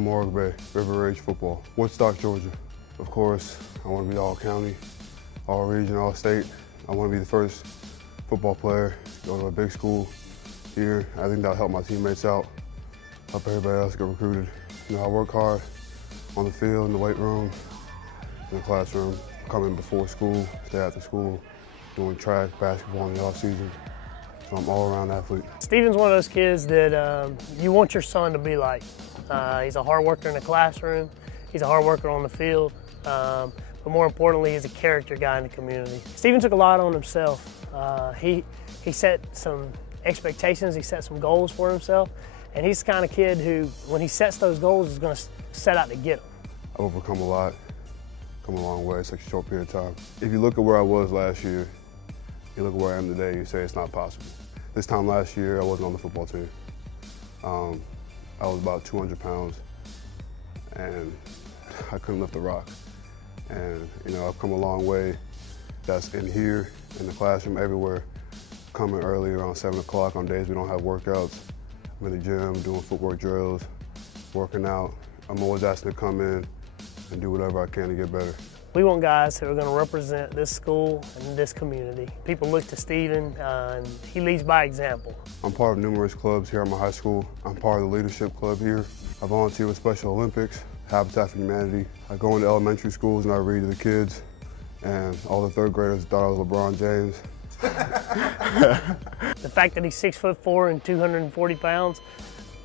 Omorogbe, River Ridge football. Woodstock, Georgia. Of course, I want to be all county, all region, all state. I want to be the first football player to go to a big school here. I think that'll help my teammates out, help everybody else get recruited. You know, I work hard on the field, in the weight room, in the classroom, coming before school, stay after school, doing track, basketball in the off season. So I'm all around athlete. Steven's one of those kids that you want your son to be like. He's a hard worker in the classroom, he's a hard worker on the field, but more importantly, he's a character guy in the community. Steven took a lot on himself. He set some expectations, he set some goals for himself, and he's the kind of kid who, when he sets those goals, is going to set out to get them. I've overcome a lot, come a long way in such a short period of time. If you look at where I was last year, you look at where I am today, you say it's not possible. This time last year, I wasn't on the football team. I was about 200 pounds, and I couldn't lift a rock. And you know, I've come a long way. That's in here, in the classroom, everywhere. Coming early around 7 o'clock on days we don't have workouts. I'm in the gym, doing footwork drills, working out. I'm always asking to come in and do whatever I can to get better. We want guys who are going to represent this school and this community. People look to Steven, and he leads by example. I'm part of numerous clubs here at my high school. I'm part of the leadership club here. I volunteer with Special Olympics, Habitat for Humanity. I go into elementary schools and I read to the kids, and all the third graders thought I was LeBron James. The fact that he's 6'4" and 240 pounds,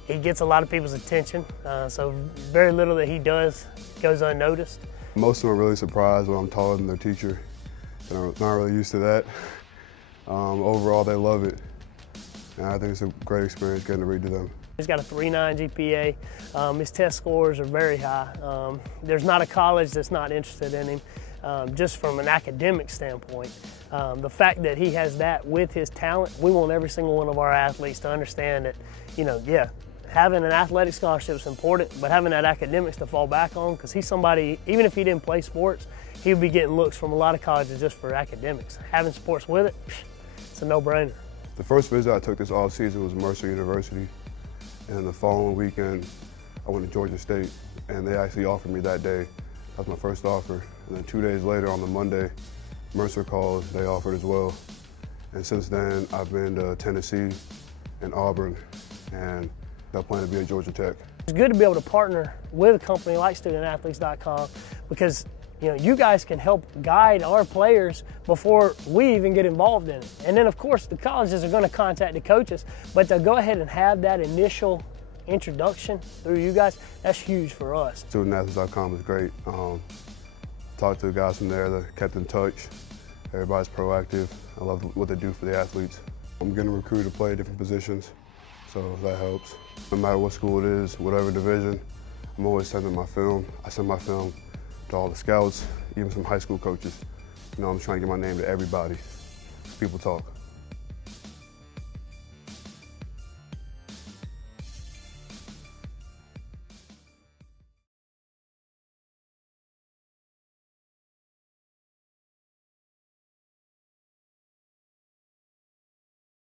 he gets a lot of people's attention, so very little that he does goes unnoticed. Most of them are really surprised when I'm taller than their teacher, and I'm not really used to that. Overall, they love it, and I think it's a great experience getting to read to them. He's got a 3.9 GPA. His test scores are very high. There's not a college that's not interested in him, just from an academic standpoint. The fact that he has that with his talent, we want every single one of our athletes to understand that, you know, yeah, having an athletic scholarship is important, but having that academics to fall back on, because he's somebody, even if he didn't play sports, he would be getting looks from a lot of colleges just for academics. Having sports with it, it's a no-brainer. The first visit I took this off-season was Mercer University, and the following weekend I went to Georgia State, and they actually offered me that day. That was my first offer. And then 2 days later, on the Monday, Mercer called, they offered as well. And since then, I've been to Tennessee and Auburn, and I plan to be at Georgia Tech. It's good to be able to partner with a company like StudentAthletes.com, because you know, you guys can help guide our players before we even get involved in it. And then of course the colleges are going to contact the coaches, but to go ahead and have that initial introduction through you guys, that's huge for us. StudentAthletes.com is great. Talked to the guys from there that kept in touch. Everybody's proactive. I love what they do for the athletes. I'm getting recruited to play different positions, so that helps. No matter what school it is, whatever division, I'm always sending my film. I send my film to all the scouts, even some high school coaches. You know, I'm trying to get my name to everybody. People talk.